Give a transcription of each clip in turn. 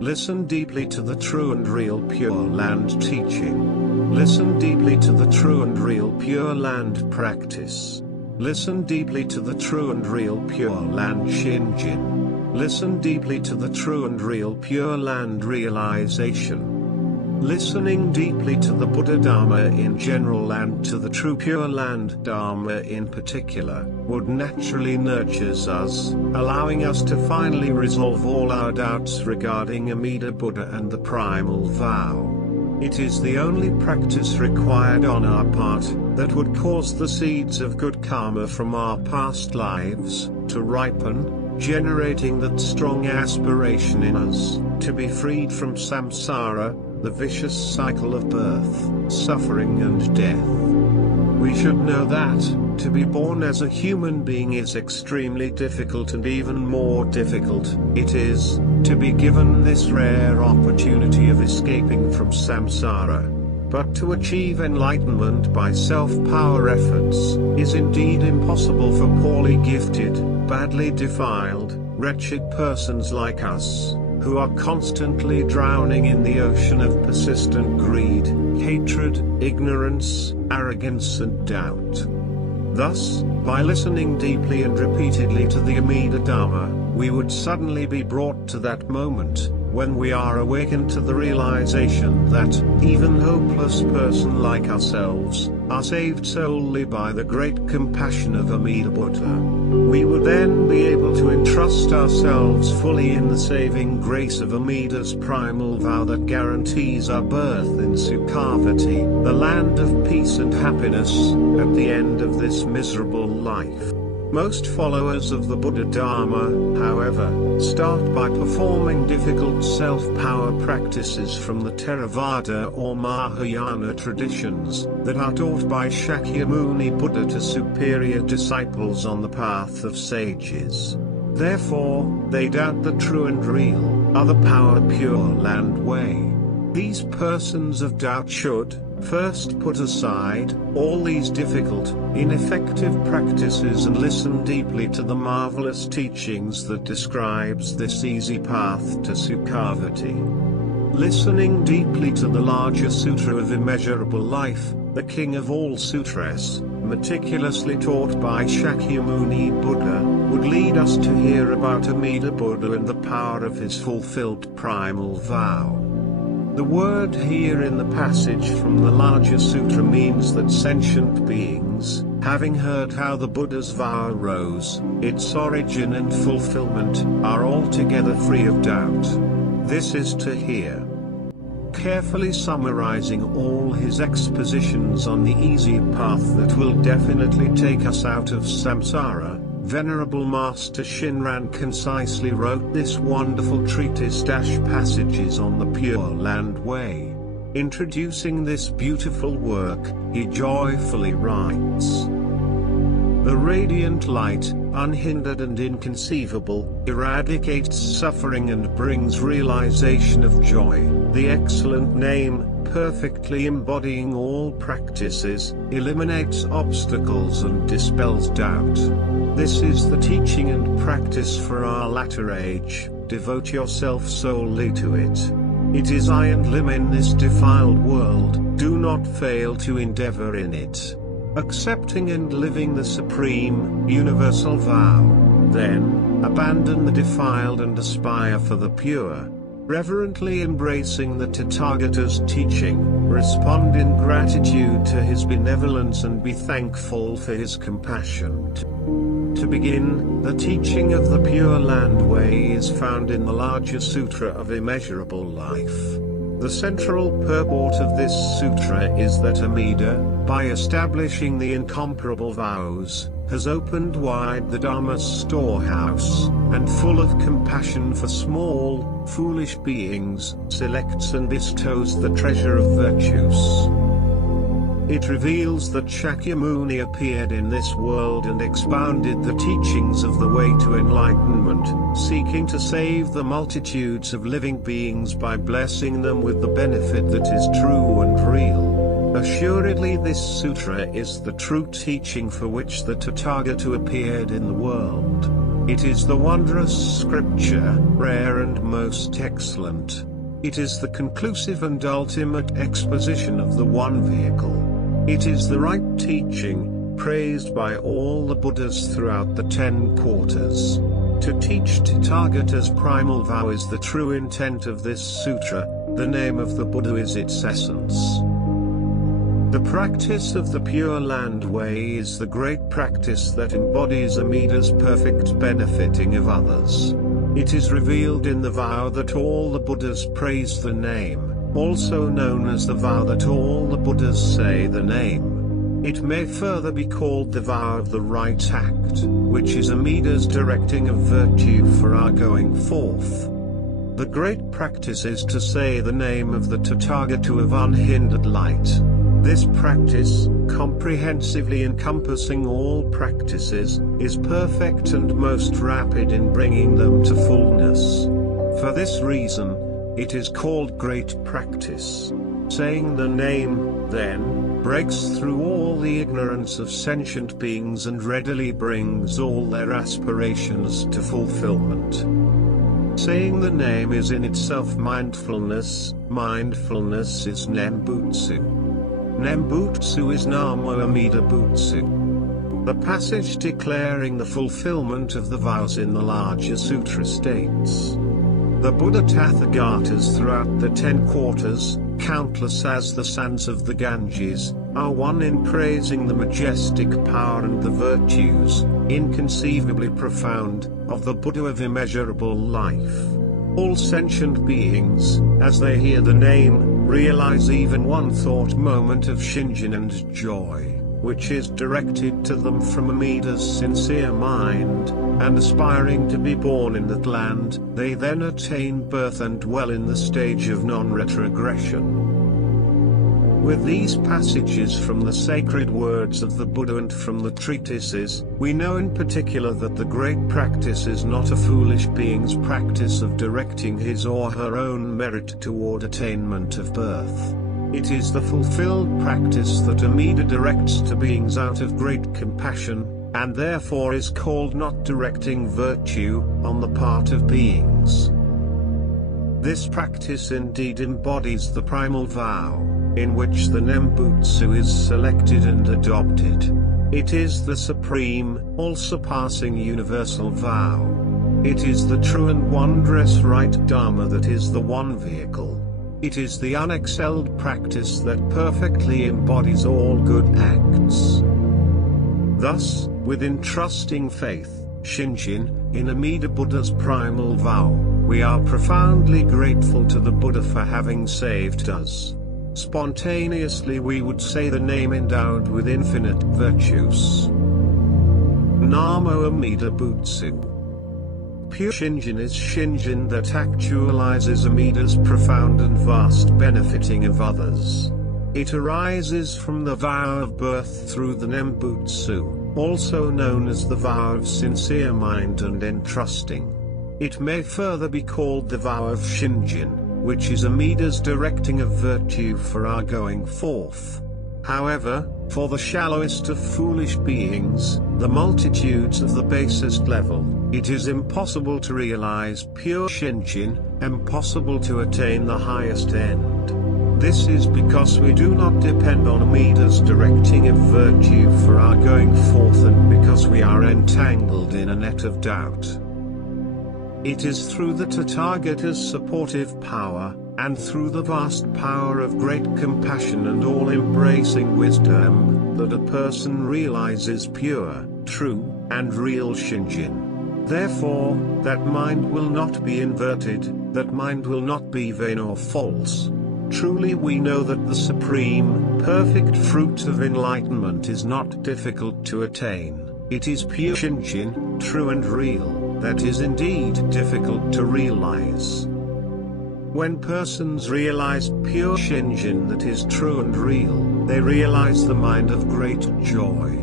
Listen deeply to the true and real Pure Land teaching. Listen deeply to the true and real Pure Land practice. Listen deeply to the true and real Pure Land Shinjin. Listen deeply to the true and real Pure Land realization. Listening deeply to the Buddha Dharma in general and to the True Pure Land Dharma in particular, would naturally nurtures us, allowing us to finally resolve all our doubts regarding Amida Buddha and the primal vow. It is the only practice required on our part, that would cause the seeds of good karma from our past lives, to ripen, generating that strong aspiration in us, to be freed from samsara, the vicious cycle of birth, suffering and death. We should know that, to be born as a human being is extremely difficult, and even more difficult it is, to be given this rare opportunity of escaping from samsara. But to achieve enlightenment by self-power efforts, is indeed impossible for poorly gifted, badly defiled, wretched persons like us, who are constantly drowning in the ocean of persistent greed, hatred, ignorance, arrogance and doubt. Thus, by listening deeply and repeatedly to the Amida Dharma, we would suddenly be brought to that moment, when we are awakened to the realization that, even hopeless person like ourselves, are saved solely by the great compassion of Amida Buddha. We would then be able to entrust ourselves fully in the saving grace of Amida's primal vow that guarantees our birth in Sukhavati, the land of peace and happiness, at the end of this miserable life. Most followers of the Buddha Dharma, however, start by performing difficult self-power practices from the Theravada or Mahayana traditions, that are taught by Shakyamuni Buddha to superior disciples on the path of sages. Therefore, they doubt the true and real, other power Pure Land way. These persons of doubt should, first put aside all these difficult, ineffective practices and listen deeply to the marvelous teachings that describes this easy path to Sukhavati. Listening deeply to the larger Sutra of Immeasurable Life, the king of all sutras, meticulously taught by Shakyamuni Buddha, would lead us to hear about Amida Buddha and the power of his fulfilled primal vow. The word here in the passage from the larger sutra means that sentient beings, having heard how the Buddha's vow arose, its origin and fulfillment, are altogether free of doubt. This is to hear. Carefully summarizing all his expositions on the easy path that will definitely take us out of samsara, Venerable Master Shinran concisely wrote this wonderful treatise passages on the Pure Land Way. Introducing this beautiful work, he joyfully writes: The radiant light, unhindered and inconceivable, eradicates suffering and brings realization of joy. The excellent name, perfectly embodying all practices, eliminates obstacles and dispels doubt. This is the teaching and practice for our latter age. Devote yourself solely to it. It is I and limb in this defiled world, do not fail to endeavor in it. Accepting and living the supreme, universal vow, then, abandon the defiled and aspire for the pure. Reverently embracing the Tathagata's teaching, respond in gratitude to his benevolence and be thankful for his compassion. To begin, the teaching of the Pure Land Way is found in the larger Sutra of Immeasurable Life. The central purport of this sutra is that Amida, by establishing the incomparable vows, has opened wide the Dharma's storehouse, and full of compassion for small, foolish beings, selects and bestows the treasure of virtues. It reveals that Shakyamuni appeared in this world and expounded the teachings of the way to enlightenment, seeking to save the multitudes of living beings by blessing them with the benefit that is true and real. Assuredly this sutra is the true teaching for which the Tathagata appeared in the world. It is the wondrous scripture, rare and most excellent. It is the conclusive and ultimate exposition of the one vehicle. It is the right teaching, praised by all the Buddhas throughout the 10 quarters. To teach Tathagata's primal vow is the true intent of this sutra. The name of the Buddha is its essence. The practice of the Pure Land Way is the great practice that embodies Amida's perfect benefiting of others. It is revealed in the vow that all the Buddhas praise the name, also known as the vow that all the Buddhas say the name. It may further be called the vow of the right act, which is Amida's directing of virtue for our going forth. The great practice is to say the name of the Tathagata of unhindered light. This practice, comprehensively encompassing all practices, is perfect and most rapid in bringing them to fullness. For this reason, it is called great practice. Saying the name, then, breaks through all the ignorance of sentient beings and readily brings all their aspirations to fulfillment. Saying the name is in itself mindfulness. Mindfulness is Nembutsu. Nembutsu is Namo Amida Butsu. The passage declaring the fulfillment of the vows in the larger sutra states. The Buddha Tathagatas throughout the 10 quarters, countless as the sands of the Ganges, are one in praising the majestic power and the virtues, inconceivably profound, of the Buddha of immeasurable life. All sentient beings, as they hear the name, realize even one thought moment of Shinjin and joy, which is directed to them from Amida's sincere mind, and aspiring to be born in that land, they then attain birth and dwell in the stage of non-retrogression. With these passages from the sacred words of the Buddha and from the treatises, we know in particular that the great practice is not a foolish being's practice of directing his or her own merit toward attainment of birth. It is the fulfilled practice that Amida directs to beings out of great compassion, and therefore is called not directing virtue, on the part of beings. This practice indeed embodies the primal vow, in which the Nembutsu is selected and adopted. It is the supreme, all-surpassing universal vow. It is the true and wondrous right Dharma that is the one vehicle. It is the unexcelled practice that perfectly embodies all good acts. Thus, with entrusting faith, Shinjin, in Amida Buddha's primal vow, we are profoundly grateful to the Buddha for having saved us. Spontaneously we would say the name endowed with infinite virtues. Namo Amida Butsu. Pure Shinjin is Shinjin that actualizes Amida's profound and vast benefiting of others. It arises from the vow of birth through the Nembutsu, also known as the vow of sincere mind and entrusting. It may further be called the vow of Shinjin, which is Amida's directing of virtue for our going forth. However, for the shallowest of foolish beings, the multitudes of the basest level, it is impossible to realize pure Shinjin, impossible to attain the highest end. This is because we do not depend on Amida's directing of virtue for our going forth and because we are entangled in a net of doubt. It is through the Tathagata's supportive power, and through the vast power of great compassion and all-embracing wisdom, that a person realizes pure, true, and real Shinjin. Therefore, that mind will not be inverted, that mind will not be vain or false. Truly we know that the supreme, perfect fruit of enlightenment is not difficult to attain. It is pure Shinjin, true and real, that is indeed difficult to realize. When persons realize pure Shinjin that is true and real, they realize the mind of great joy.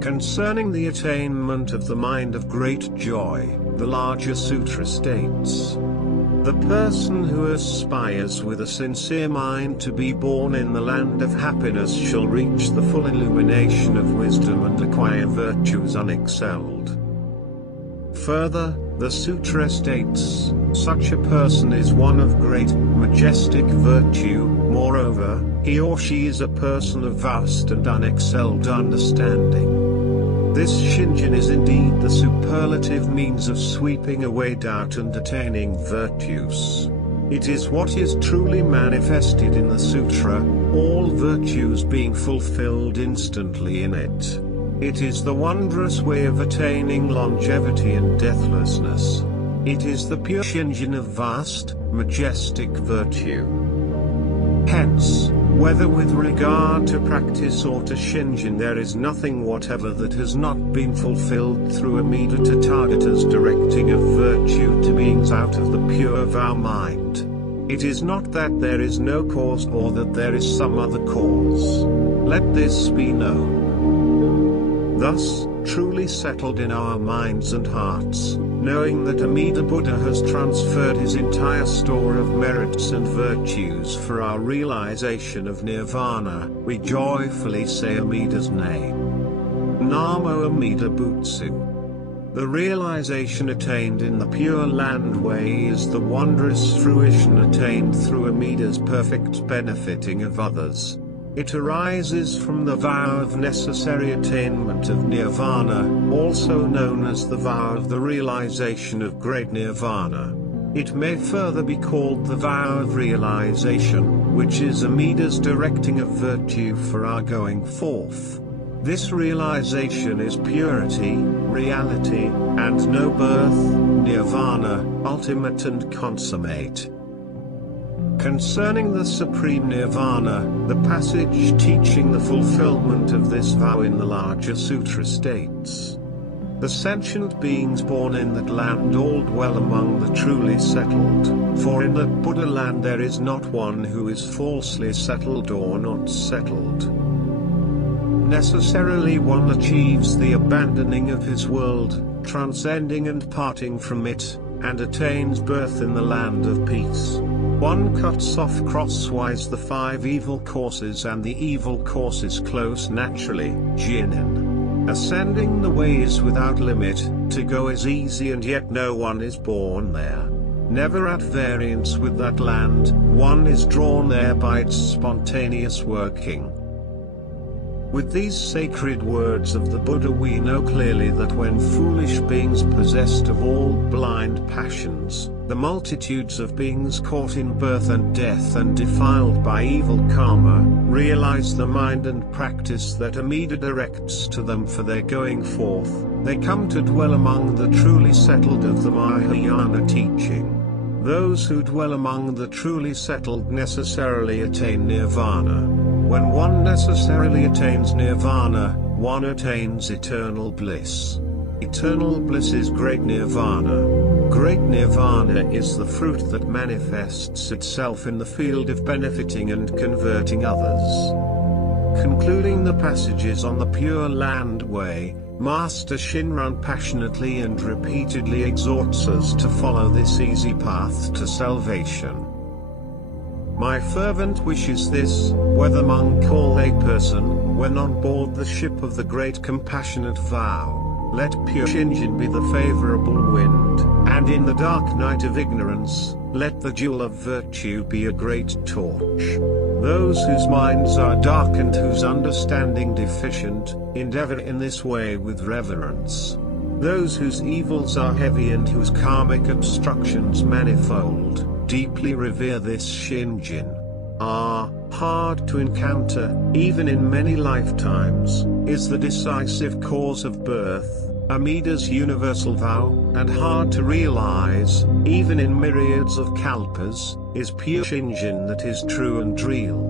Concerning the attainment of the mind of great joy, the larger sutra states, the person who aspires with a sincere mind to be born in the land of happiness shall reach the full illumination of wisdom and acquire virtues unexcelled. Further, the sutra states, such a person is one of great, majestic virtue, moreover, he or she is a person of vast and unexcelled understanding. This Shinjin is indeed the superlative means of sweeping away doubt and attaining virtues. It is what is truly manifested in the sutra, all virtues being fulfilled instantly in it. It is the wondrous way of attaining longevity and deathlessness. It is the pure Shinjin of vast, majestic virtue. Hence, whether with regard to practice or to Shinjin, there is nothing whatever that has not been fulfilled through Amida Tathagata's directing of virtue to beings out of the pure vow mind. It is not that there is no cause or that there is some other cause. Let this be known. Thus, truly settled in our minds and hearts, knowing that Amida Buddha has transferred his entire store of merits and virtues for our realization of nirvana, we joyfully say Amida's name. Namo Amida Butsu. The realization attained in the Pure Land Way is the wondrous fruition attained through Amida's perfect benefiting of others. It arises from the vow of necessary attainment of nirvana, also known as the vow of the realization of great nirvana. It may further be called the vow of realization, which is Amida's directing of virtue for our going forth. This realization is purity, reality, and no birth, nirvana, ultimate and consummate. Concerning the supreme nirvana, the passage teaching the fulfillment of this vow in the larger sutra states, the sentient beings born in that land all dwell among the truly settled, for in that Buddha land there is not one who is falsely settled or not settled. Necessarily one achieves the abandoning of his world, transcending and parting from it, and attains birth in the land of peace. One cuts off crosswise the 5 evil courses and the evil courses close naturally, Jinin. Ascending the way is without limit, to go is easy and yet no one is born there. Never at variance with that land, one is drawn there by its spontaneous working. With these sacred words of the Buddha we know clearly that when foolish beings possessed of all blind passions, the multitudes of beings caught in birth and death and defiled by evil karma, realize the mind and practice that Amida directs to them for their going forth, they come to dwell among the truly settled of the Mahayana teaching. Those who dwell among the truly settled necessarily attain nirvana. When one necessarily attains nirvana, one attains eternal bliss. Eternal bliss is great nirvana. Great nirvana is the fruit that manifests itself in the field of benefiting and converting others. Concluding the passages on the Pure Land Way, Master Shinran passionately and repeatedly exhorts us to follow this easy path to salvation. My fervent wish is this, whether monk or layperson, when on board the ship of the great compassionate vow, let pure Shinjin be the favorable wind, and in the dark night of ignorance, let the jewel of virtue be a great torch. Those whose minds are dark and whose understanding deficient, endeavor in this way with reverence. Those whose evils are heavy and whose karmic obstructions manifold, deeply revere this Shinjin. Hard to encounter, even in many lifetimes, is the decisive cause of birth, Amida's universal vow, and hard to realize, even in myriads of kalpas, is pure Shinjin that is true and real.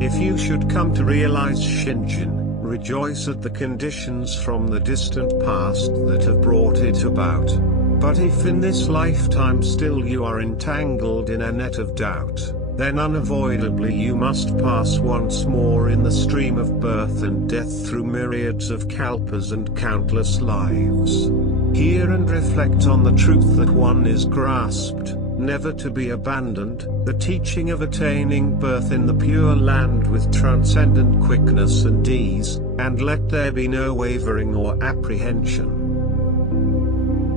If you should come to realize Shinjin, rejoice at the conditions from the distant past that have brought it about. But if in this lifetime still you are entangled in a net of doubt, then unavoidably you must pass once more in the stream of birth and death through myriads of kalpas and countless lives. Hear and reflect on the truth that one is grasped, never to be abandoned, the teaching of attaining birth in the Pure Land with transcendent quickness and ease, and let there be no wavering or apprehension.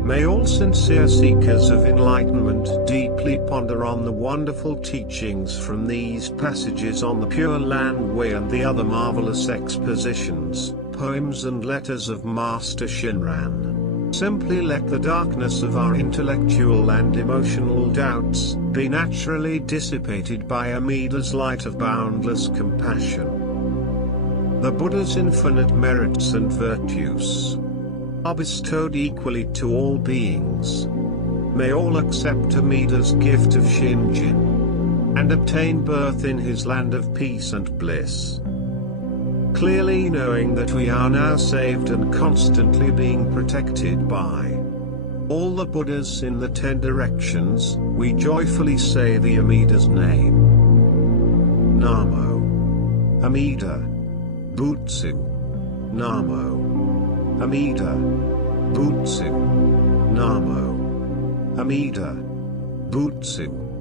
May all sincere seekers of enlightenment deeply ponder on the wonderful teachings from these passages on the Pure Land Way and the other marvelous expositions, poems and letters of Master Shinran. Simply let the darkness of our intellectual and emotional doubts be naturally dissipated by Amida's light of boundless compassion. The Buddha's infinite merits and virtues are bestowed equally to all beings. May all accept Amida's gift of Shinjin and obtain birth in his land of peace and bliss. Clearly knowing that we are now saved and constantly being protected by all the Buddhas in the 10 directions, we joyfully say the Amida's name. Namo Amida Butsu. Namo Amida Butsu. Namo Amida Butsu.